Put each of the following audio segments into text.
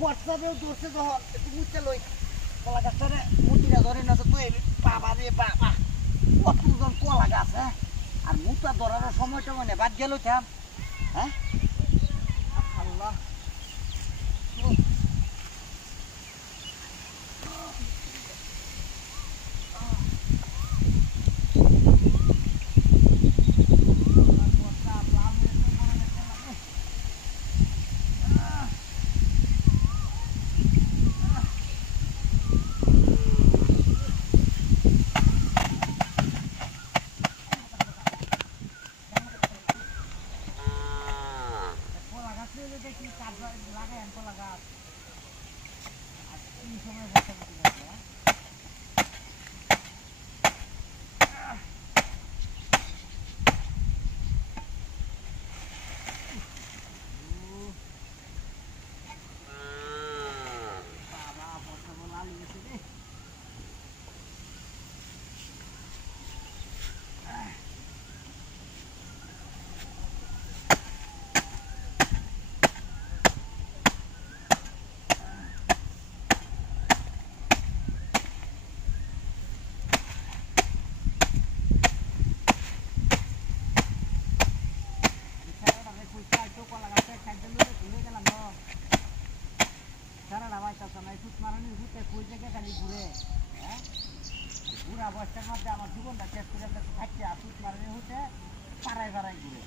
হোয়াটসঅ্যাপেও দোষে যখন একটু মুচতে লই কলা গাছটারে মুটিটা ধরে না তো বাবা রে বাবা কতজন কলা গাছ হ্যাঁ আর মুটা ধরার সময়টা মানে বাদ গেল থাম হ্যাঁ আল্লাহ বয়সটার মধ্যে আমার জীবনটা শেষ করে থাকছে আর সুত মারানি হচ্ছে পাড়ায় পাড়ায় ঘুরে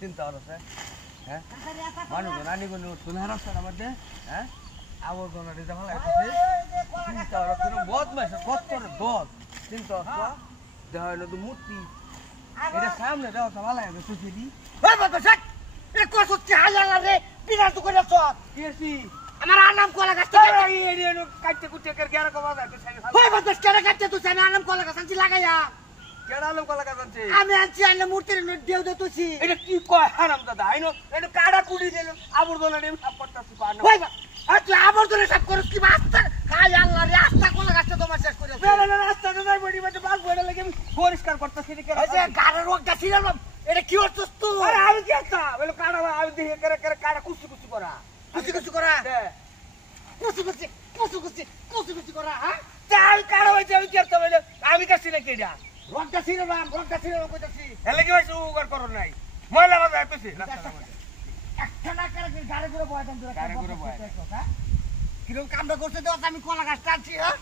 চিন্তা হচ্ছে হ্যাঁ মানুষজন আনি কোনো শুনে রাস্তার মধ্যে হ্যাঁ আবর্জনা দিতে ভালো চিন্তা হলো কোনো বদমাইশ কত দল চিন্তা হচ্ছে দেখা হলো তো মূর্তি এটা সামনে দেওয়া তো ভালো হবে সুচি দি এই কত হচ্ছে হাজার রে বিনা তো করে চল কেসি আমার আনাম কলা গাছ কাটতে কুটতে করে গেরা কবা ওই বদমাইশ কেন কাটতে তুই আমি আনাম কলা গাছ আনছি লাগাইয়া কেডালম কলা গাছ আনছি আমি আনছি আনলে মূর্তির দেও দে তুই এটা কি কয় হারাম দাদা আইনো এটা কাড়া কুড়ি দিল আবর্জনা নেম সাফ করতেছি পার না ওই তুই আবর্জনা সাফ করছ কি রাস্তা হাই আল্লাহ রে রাস্তা কলা গাছটা তোমার শেষ করে বেলা রাস্তা নাই বডি মধ্যে বাগ বড় লাগে আমি পরিষ্কার করতেছি কি এই যে গাড়ের রোগটা ছিলাম এটা কি হচ্ছে তুই আরে আমি কি একটা বলে কাড়া আমি দেখে করে করে কাড়া কুচি কুচি করা কুচি করা হ্যাঁ তাই কাড়া হইছে আমি কি করতে বলে আমি কাছি না কেডা রোগটা ছিলাম কইতাছি এলে কি হইছে উগার করো নাই ময়লা বাজা আইতেছি রাস্তার মধ্যে একটা না করে গাড়ি করে বয় দেন তোরা গাড়ি করে বয় কিরকম কামটা করতে দাও আমি কলা গাছ টানছি হ্যাঁ